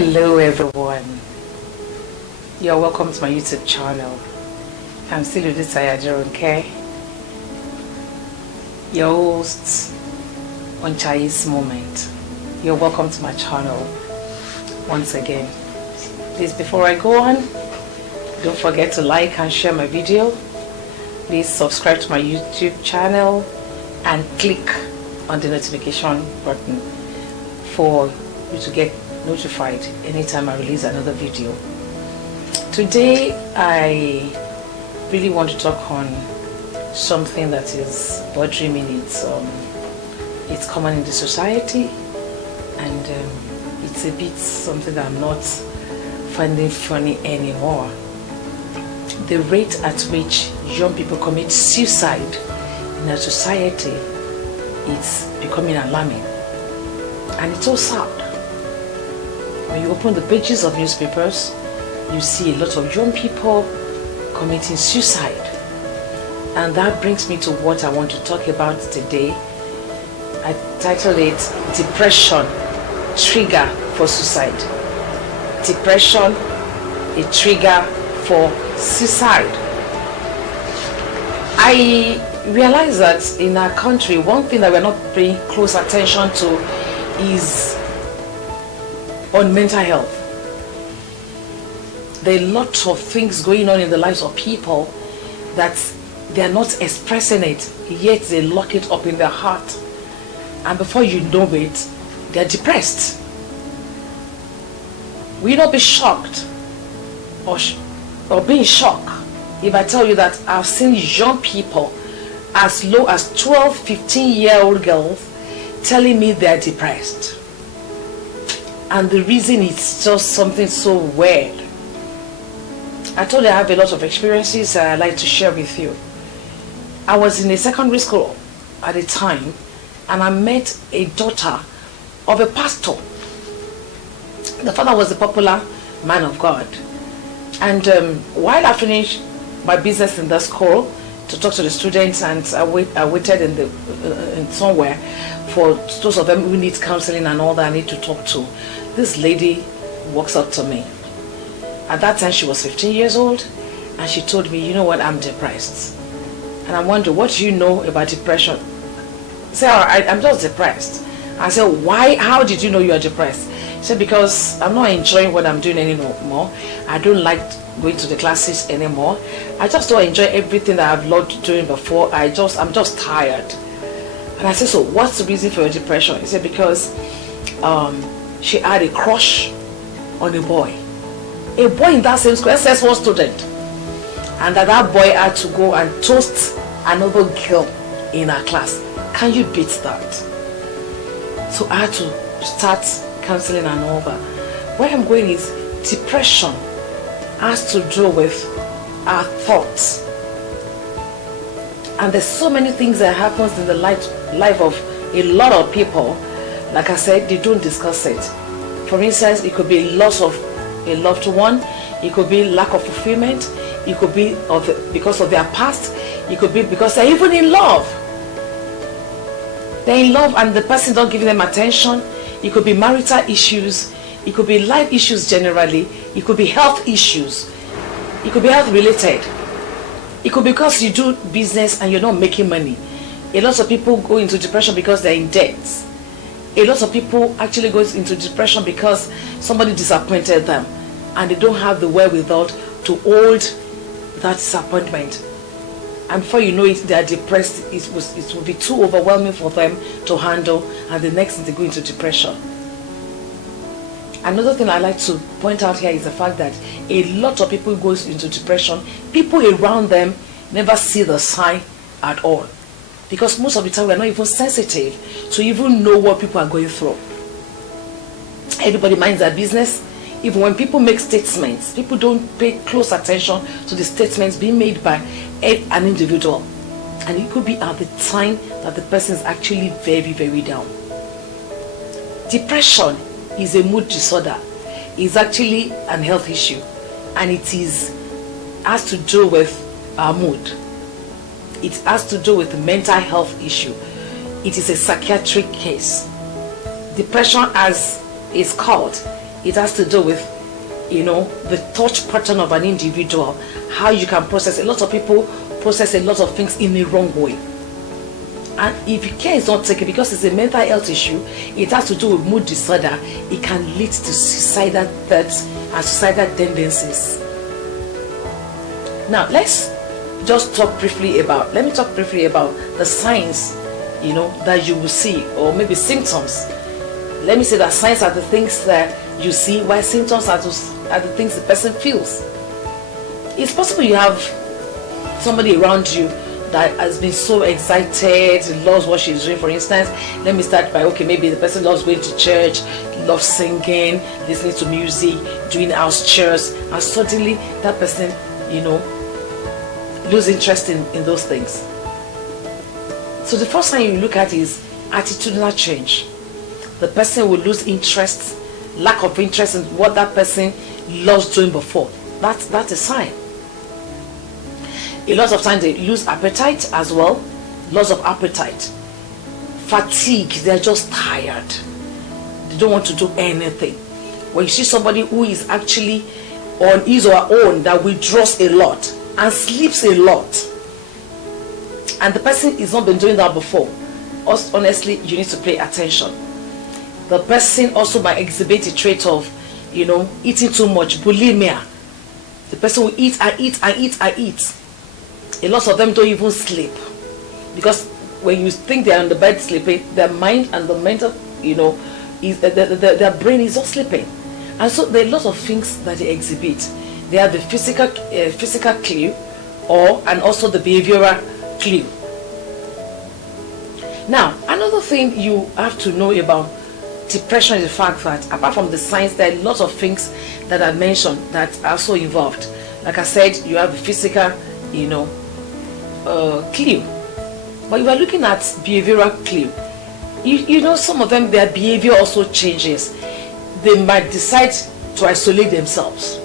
Hello everyone, you're welcome to my YouTube channel. I'm still with this Ayajironke, your host on Chinese Moment. You're welcome to my channel once again. Please, before I go on, don't forget to like and share my video. Please subscribe to my YouTube channel and click on the notification button for you to get notified anytime I release another video. Today I really want to talk on something that is bothering me. It's common in the society, and it's a bit something that I'm not finding funny anymore. The rate at which young people commit suicide in our society is becoming alarming, and it's so sad. When you open the pages of newspapers, you see a lot of young people committing suicide. And that brings me to what I want to talk about today. I titled it Depression, Trigger for Suicide. Depression, a trigger for suicide. I realize that in our country, one thing that we're not paying close attention to is on mental health. There are lots of things going on in the lives of people that they are not expressing it, yet they lock it up in their heart, and before you know it, they are depressed. Will you not be shocked or be in shock if I tell you that I've seen young people as low as 12-15-year-old girls telling me they're depressed? And the reason is just something so weird. I told you I have a lot of experiences I'd like to share with you. I was in a secondary school at the time, and I met a daughter of a pastor. The father was a popular man of God. And while I finished my business in the school to talk to the students, and I waited in somewhere for those of them who need counseling and all that I need to talk to, this lady walks up to me. At that time she was 15 years old, and she told me, you know what, I'm depressed. And I wonder, what do you know about depression? I said, I'm just depressed. I said, why? How did you know you are depressed? She said, because I'm not enjoying what I'm doing anymore. I don't like going to the classes anymore. I just don't enjoy everything that I've loved doing before. I'm just tired. And I said, so what's the reason for your depression? He said, because she had a crush on a boy in that same school, SS1 student, and that boy had to go and toast another girl in her class. Can you beat that? So I had to start counseling and all that. Where I'm going is, depression has to do with our thoughts, and there's so many things that happens in the life of a lot of people. Like I said, they don't discuss it. For instance, it could be loss of a loved one, it could be lack of fulfillment, it could be because of their past, it could be because they're even in love. They're in love and the person don't give them attention. It could be marital issues, it could be life issues generally, it could be health issues, it could be health related, it could be because you do business and you're not making money. A lot of people go into depression because they're in debt. A lot of people actually go into depression because somebody disappointed them and they don't have the wherewithal to hold that disappointment. And before you know it, they are depressed. It will be too overwhelming for them to handle, and the next thing they go into depression. Another thing I like to point out here is the fact that a lot of people go into depression, people around them never see the sign at all. Because most of the time we are not even sensitive to even know what people are going through. Everybody minds their business. Even when people make statements, people don't pay close attention to the statements being made by an individual. And it could be at the time that the person is actually very, very down. Depression is a mood disorder. It's actually an health issue. And it has to do with our mood. It has to do with mental health issue. It is a psychiatric case. Depression, as it's called, it has to do with, the thought pattern of an individual, how you can process. A lot of people process a lot of things in the wrong way. And if care is not taken, because it's a mental health issue, it has to do with mood disorder, it can lead to suicidal thoughts and suicidal tendencies. Now, let me talk briefly about the signs, that you will see, or maybe symptoms. Let me say that signs are the things that you see, while symptoms are the things the person feels. It's possible you have somebody around you that has been so excited, loves what she's doing. For instance, let me start by, maybe the person loves going to church, loves singing, listening to music, doing house chores, and suddenly that person, lose interest in those things. So the first thing you look at is attitudinal change. The person will lose interest, lack of interest in what that person loves doing before. That's a sign. A lot of times they lose appetite as well. Loss of appetite. Fatigue, they're just tired. They don't want to do anything. When you see somebody who is actually on his or her own, that withdraws a lot and sleeps a lot, and the person has not been doing that before, honestly, you need to pay attention. The person also might exhibit a trait of, eating too much, bulimia. The person will eat and eat and eat and eat. A lot of them don't even sleep, because when you think they're on the bed sleeping, their mind and the mental, their brain is not sleeping. And so there are a lot of things that they exhibit. They have the physical clue, and also the behavioral clue. Now, another thing you have to know about depression is the fact that, apart from the signs, there are a lot of things that I mentioned that are also involved. Like I said, you have the physical, clue. But you are looking at behavioral clue. Some of them, their behavior also changes. They might decide to isolate themselves.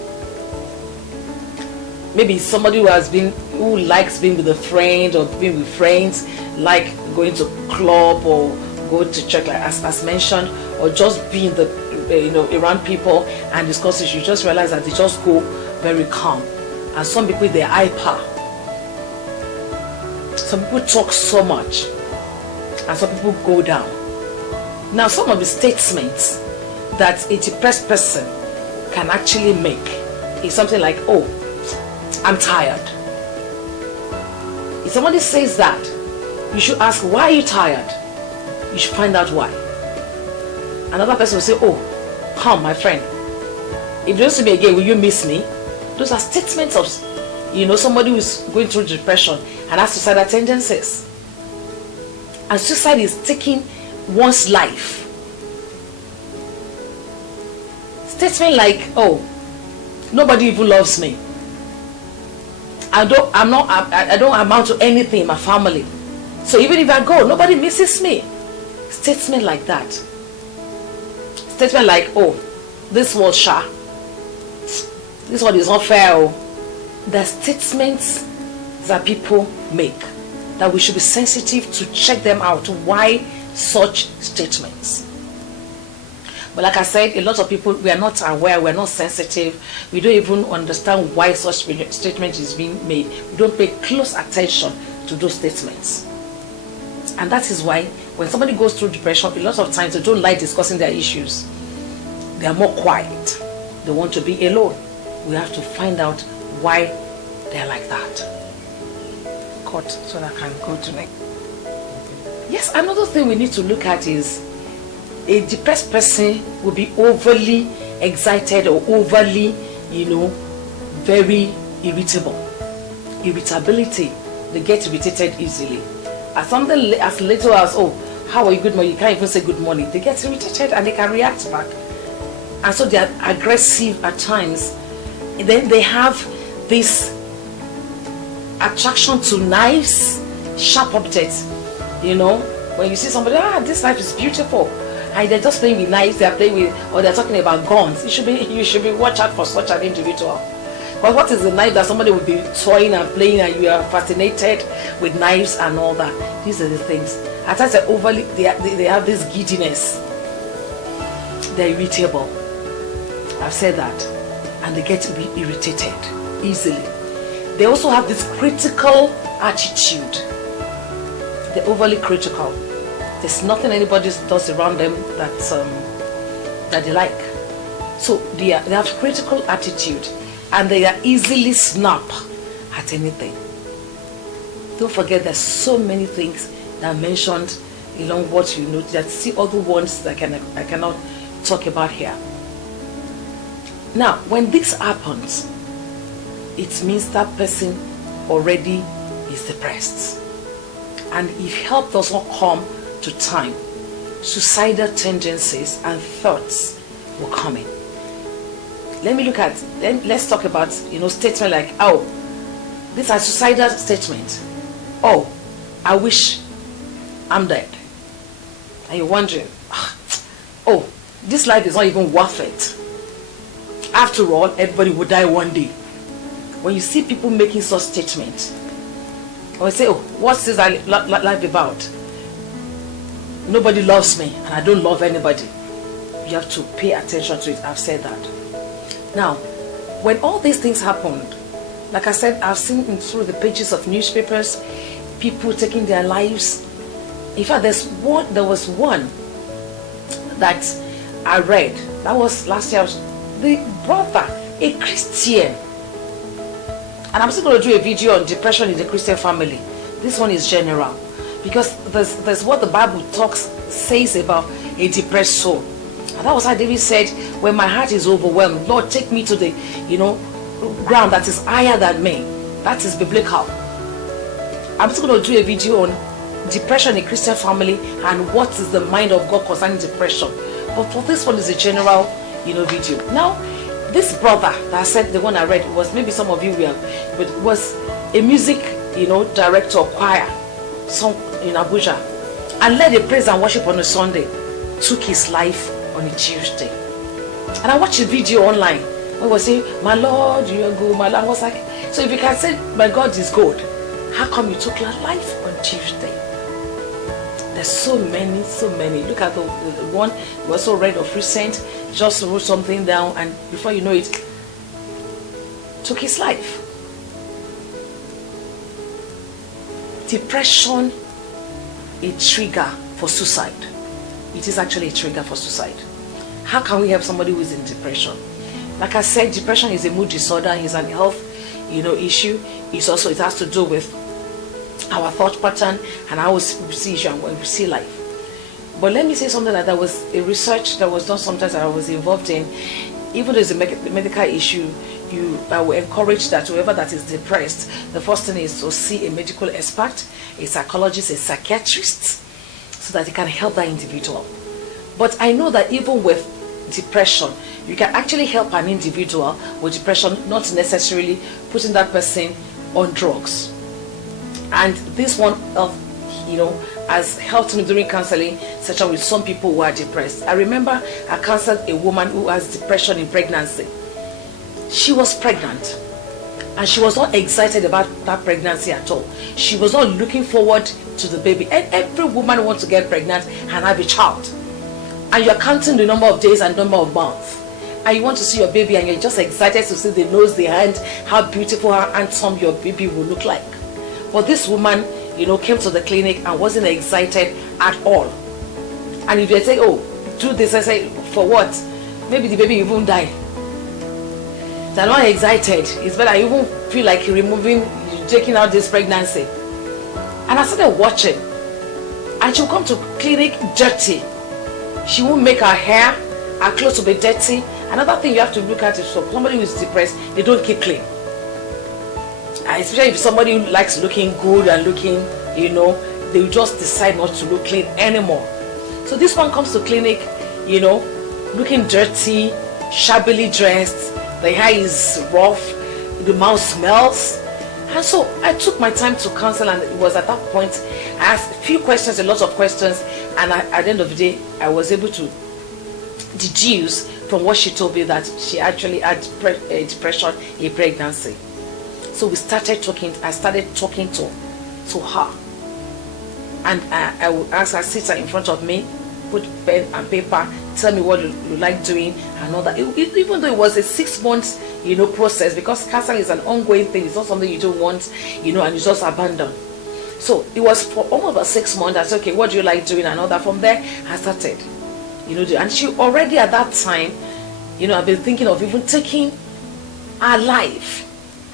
Maybe somebody who likes being with a friend or being with friends, like going to club or go to church, like as mentioned, or just being around people and discuss it. You just realize that they just go very calm. And some people, they're hyper. Some people talk so much, and some people go down. Now, some of the statements that a depressed person can actually make is something like, I'm tired. If somebody says that, you should ask, why are you tired? You should find out why. Another person will say, come, my friend. If you don't see me again, will you miss me? Those are statements of, somebody who is going through depression and has suicidal tendencies. And suicide is taking one's life. Statement like, nobody even loves me. I don't amount to anything in my family. So even if I go, nobody misses me. Statement like that. Statement like, this was sha. This one is not fair. There are statements that people make that we should be sensitive to check them out. Why such statements? But like I said, a lot of people, we are not aware, we are not sensitive. We don't even understand why such statement is being made. We don't pay close attention to those statements. And that is why when somebody goes through depression, a lot of times they don't like discussing their issues. They are more quiet. They want to be alone. We have to find out why they're like that. Cut so that I can go to next. Yes, another thing we need to look at is a depressed person will be overly excited or overly, very irritable. Irritability, they get irritated easily. At something as little as, how are you, good morning? You can't even say good morning. They get irritated and they can react back. And so they are aggressive at times. And then they have this attraction to knives, sharp objects. When you see somebody, this knife is beautiful, and they're just playing with knives, they're playing with, or they're talking about guns. You should be watch out for such an individual. But what is the knife that somebody will be toying and playing, and you are fascinated with knives and all that? These are the things. At times they're overly, they have this giddiness. They're irritable. I've said that. And they get irritated easily. They also have this critical attitude. They're overly critical. There's nothing anybody does around them that they like. So they have critical attitude, and they are easily snap at anything. Don't forget, there's so many things that are mentioned along what you know. That see other ones that I cannot talk about here. Now, when this happens, it means that person already is depressed. And if help does not come to time, suicidal tendencies and thoughts will come in. Let's talk about, statement like, oh, these are suicidal statements. Oh, I wish I'm dead. And you're wondering, oh, this life is not even worth it. After all, everybody will die one day. When you see people making such statements, or say, oh, what's this life about? Nobody loves me and I don't love anybody. You have to pay attention to it. I've said that. Now, when all these things happened, like I said, I've seen through the pages of newspapers, people taking their lives. In fact, there was one that I read. That was last year. The brother, a Christian. And I'm still going to do a video on depression in the Christian family. This one is general. Because there's what the Bible says about a depressed soul. And that was how David said, when my heart is overwhelmed, Lord, take me to the, ground that is higher than me. That is biblical. I'm still going to do a video on depression in a Christian family and what is the mind of God concerning depression. But for this one is a general, video. Now, this brother that I said, the one I read, was maybe some of you will, but it was a music, director, choir, song in Abuja, and led a praise and worship on a Sunday, took his life on a Tuesday. And I watched a video online where it was saying, my Lord, you are good, my Lord. I was like, so if you can say, my God is good, how come you took your life on Tuesday? There's so many. Look at the one we also read of recent, just wrote something down, and before you know it, took his life. Depression, a trigger for suicide. It is actually a trigger for suicide. How can we help somebody who is in depression? Like I said, depression is a mood disorder, it's an health, issue. It has to do with our thought pattern and how we see issue and when we see life. But let me say something like that was a research that was done sometimes that I was involved in. Even though it's a medical issue, I will encourage that whoever that is depressed, the first thing is to see a medical expert, a psychologist, a psychiatrist, so that it can help that individual. But I know that even with depression, you can actually help an individual with depression, not necessarily putting that person on drugs. And this one has helped me during counseling session with some people who are depressed. I remember I counseled a woman who has depression in pregnancy. She was pregnant and she was not excited about that pregnancy at all. She was not looking forward to the baby. And every woman wants to get pregnant and have a child. And you're counting the number of days and number of months. And you want to see your baby and you're just excited to see the nose, the hand, how beautiful, how handsome your baby will look like. But this woman, came to the clinic and wasn't excited at all. And if they say, oh, do this, I say, for what? Maybe the baby even die. They're not excited. It's better you even feel like taking out this pregnancy. And I started watching. And she'll come to clinic dirty. She won't make her hair, her clothes will be dirty. Another thing you have to look at is for somebody who is depressed, they don't keep clean. Especially if somebody likes looking good and looking, they will just decide not to look clean anymore. So this one comes to clinic, looking dirty, shabbily dressed, the hair is rough, the mouth smells. And so I took my time to counsel, and it was at that point I asked a few questions, a lot of questions, and at the end of the day I was able to deduce from what she told me that she actually had depression in pregnancy. So we started talking. I started talking to her, and I would ask her, sit her in front of me, put pen and paper, tell me what you like doing and all that. Even though it was a 6 months, process, because cancer is an ongoing thing. It's not something you don't want, and you just abandon. So it was for almost about 6 months. I said, okay, what do you like doing and all that. From there, I started, and she already at that time, I've been thinking of even taking her life,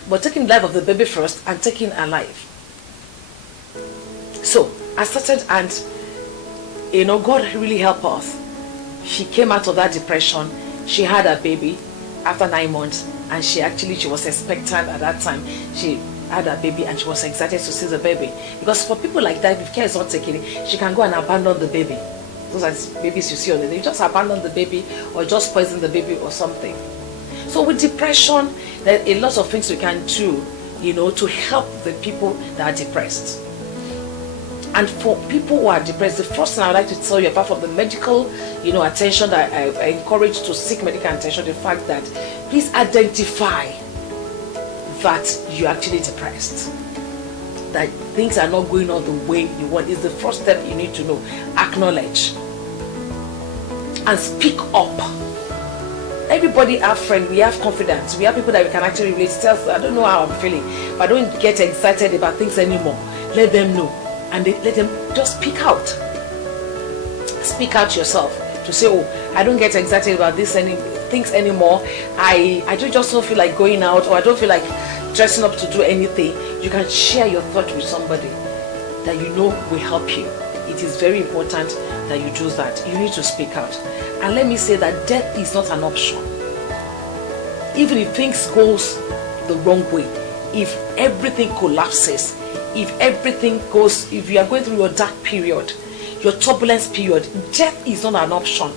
but taking the life of the baby first and taking her life. So I started, and God really helped us. She came out of that depression. She had a baby after 9 months, and she was expectant at that time. She had a baby and she was excited to see the baby, because for people like that, if care is not taken, she can go and abandon the baby. Those are babies you see on the day. You just abandon the baby or just poison the baby or something. So with depression, there are a lot of things we can do, to help the people that are depressed. And for people who are depressed, the first thing I would like to tell you, apart from the medical, attention that I encourage to seek medical attention, the fact that please identify that you're actually depressed, that things are not going on the way you want. Is the first step you need to know. Acknowledge and speak up. Everybody have friends, we have confidence, we have people that we can actually relate. Tell us, I don't know how I'm feeling, but I don't get excited about things anymore. Let them know, and let them just speak out. Speak out yourself to say, oh, I don't get excited about things anymore. I don't just don't feel like going out, or I don't feel like dressing up to do anything. You can share your thought with somebody that will help you. It is very important that you do that. You need to speak out. And let me say that death is not an option. Even if things goes the wrong way, if everything collapses, if you are going through your dark period, your turbulence period, death is not an option.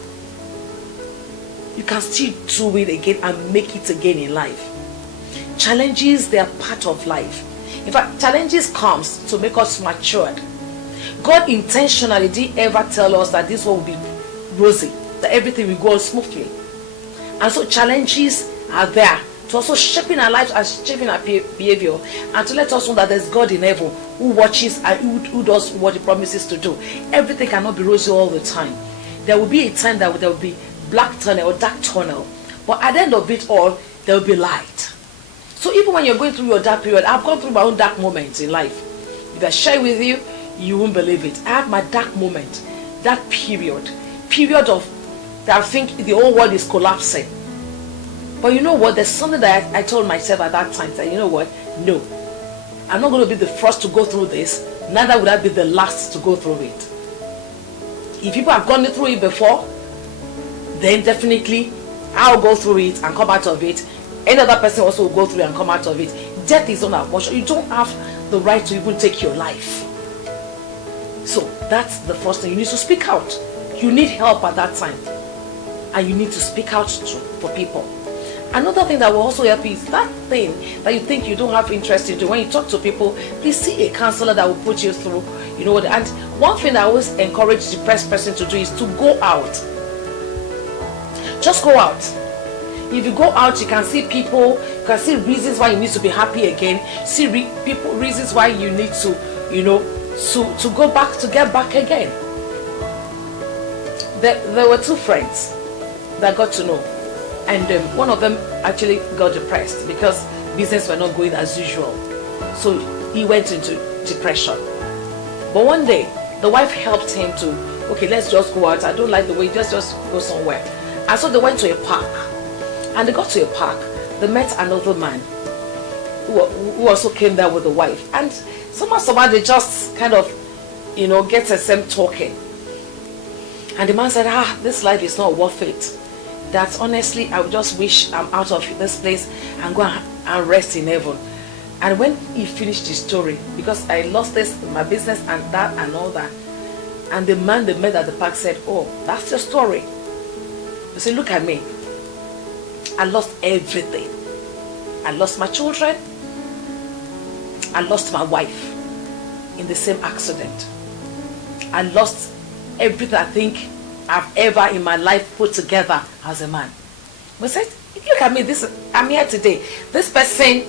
You can still do it again and make it again in life. Challenges, they are part of life. In fact, challenges comes to make us matured. God intentionally didn't ever tell us that this one will be rosy, that everything will go smoothly. And so challenges are there to also shaping our lives and shaping our behavior, and to let us know that there's God in heaven who watches and who does what he promises to do. Everything cannot be rosy all the time. There will be a time that there will be black tunnel or dark tunnel, but at the end of it all, there will be light. So even when you're going through your dark period, I've gone through my own dark moments in life. If I share with you, you won't believe it. I have my dark moment, that period of that I think the whole world is collapsing. But you know what? There's something that I told myself at that time. That, you know what? No, I'm not going to be the first to go through this. Neither would I be the last to go through it. If people have gone through it before, then definitely I'll go through it and come out of it. Any other person also will go through and come out of it. Death is not our portion. You don't have the right to even take your life. So that's the first thing. You need to speak out. You need help at that time, and you need to speak out for people. Another thing that will also help you is that thing that you think you don't have interest in. When you talk to people, please see a counselor that will put you through. And one thing I always encourage the depressed person to do is to go out. Just go out. If you go out, you can see people, you can see reasons why you need to be happy again. See reasons why you need to, to go back, to get back again. There were two friends that got to know, and one of them actually got depressed because business were not going as usual. So he went into depression. But one day, the wife helped him to, okay, let's just go out. I don't like the way, just go somewhere. And so they went to a park. And they got to a park. They met another man who also came there with the wife. And somehow they just kind of, get the same talking. And the man said, this life is not worth it. That honestly, I would just wish I'm out of this place and go and rest in heaven. And when he finished his story, because I lost my business and that and all that, and the man they met at the park said, oh, that's your story. He said, look at me. I lost everything. I lost my children. I lost my wife in the same accident. I lost everything I think I've ever in my life put together as a man. But said, look at me, I'm here today. This person,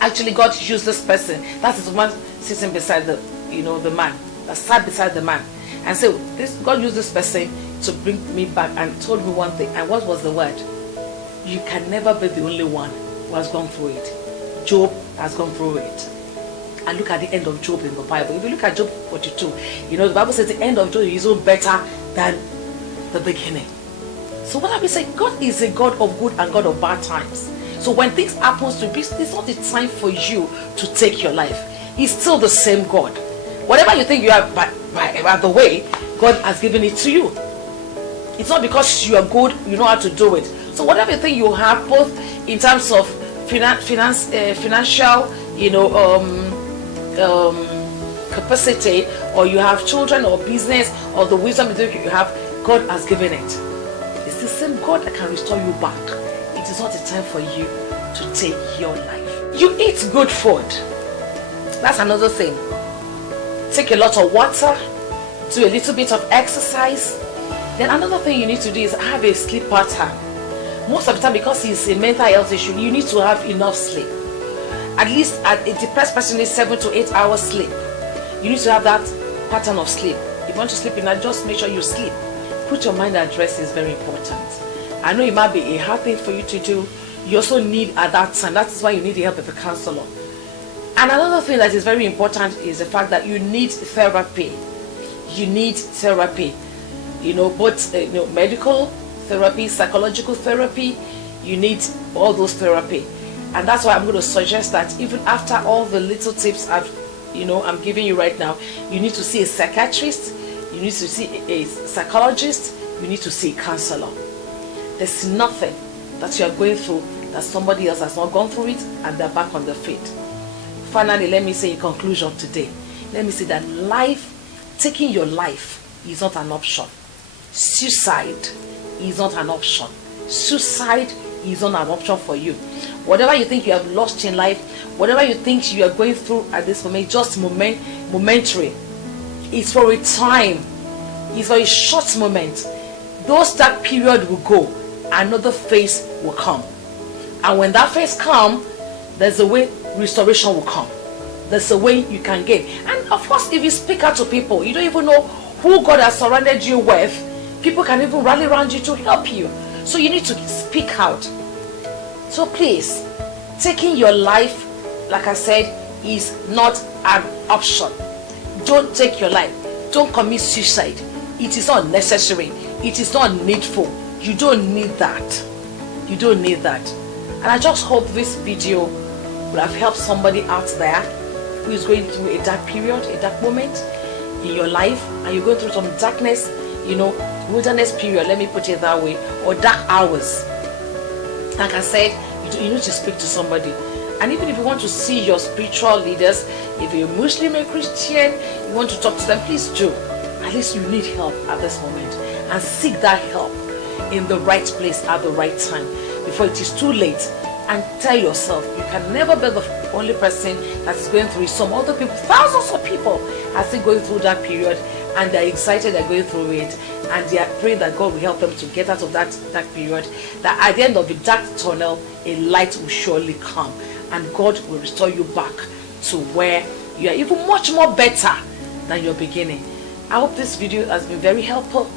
actually God used this person. That is the one sitting beside the man, that sat beside the man. And so God used this person to bring me back and told me one thing. And what was the word? You can never be the only one who has gone through it. Job has gone through it. And look at the end of Job in the Bible. If you look at Job 42, the Bible says the end of Job is even better than the beginning. So what are we saying? God is a God of good and God of bad times. So when things happen to you, it's not the time for you to take your life. He's still the same God. Whatever you think you have, by the way, God has given it to you. It's not because you are good, you know how to do it. So whatever you think you have, both in terms of financial, capacity, or you have children or business, or the wisdom you have, God has given it. It's the same God that can restore you back. It is not a time for you to take your life. You eat good food. That's another thing. Take a lot of water, do a little bit of exercise. Then another thing you need to do is have a sleep pattern. Most of the time, because it's a mental health issue, you need to have enough sleep. At least a depressed person needs 7 to 8 hours sleep. You need to have that pattern of sleep. If you want to sleep in that, just make sure you sleep. Put your mind at rest is very important. I know it might be a hard thing for you to do. You also need at that time. That is why you need the help of a counselor. And another thing that is very important is the fact that you need therapy. You need therapy. Both medical therapy, psychological therapy. You need all those therapy. And that's why I'm going to suggest that even after all the little tips I'm giving you right now, you need to see a psychiatrist, you need to see a psychologist, you need to see a counselor. There's nothing that you are going through that somebody else has not gone through it and they're back on their feet. Finally, let me say in conclusion today, let me say that taking your life is not an option. Suicide is not an option. Suicide is not an option for you. Whatever you think you have lost in life, whatever you think you are going through at this moment, just momentary. It's for a time. It's for a short moment. That period will go. Another phase will come. And when that phase comes, there's a way restoration will come. There's a way you can gain. And of course, if you speak out to people, you don't even know who God has surrounded you with. People can even rally around you to help you. So you need to speak out. So please, taking your life, like I said, is not an option. Don't take your life. Don't commit suicide. It is not necessary. It is not needful. You don't need that. You don't need that. And I just hope this video would have helped somebody out there who is going through a dark period, a dark moment in your life, and you're going through some darkness, wilderness period, let me put it that way, or dark hours. Like I said, you need to speak to somebody. And even if you want to see your spiritual leaders, if you're a Muslim or Christian, you want to talk to them, please do. At least you need help at this moment. And seek that help in the right place at the right time before it is too late. And tell yourself, you can never be the only person that is going through it. Some other people, thousands of people are still going through that period, and they're excited they're going through it, and they are praying that God will help them to get out of that period, that at the end of the dark tunnel, a light will surely come, and God will restore you back to where you are even much more better than your beginning. I hope this video has been very helpful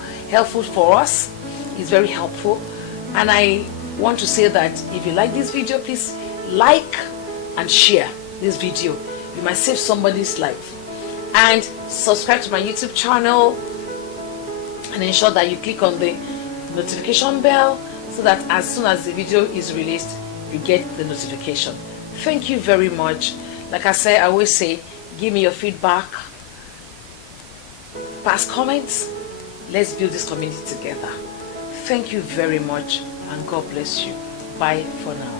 for us. It's very helpful, and I want to say that if you like this video, please like and share this video. You might save somebody's life. And subscribe to my YouTube channel, and ensure that you click on the notification bell so that as soon as the video is released, you get the notification. Thank you very much. Like I say, I always say, give me your feedback, pass comments. Let's build this community together. Thank you very much, and God bless you. Bye for now.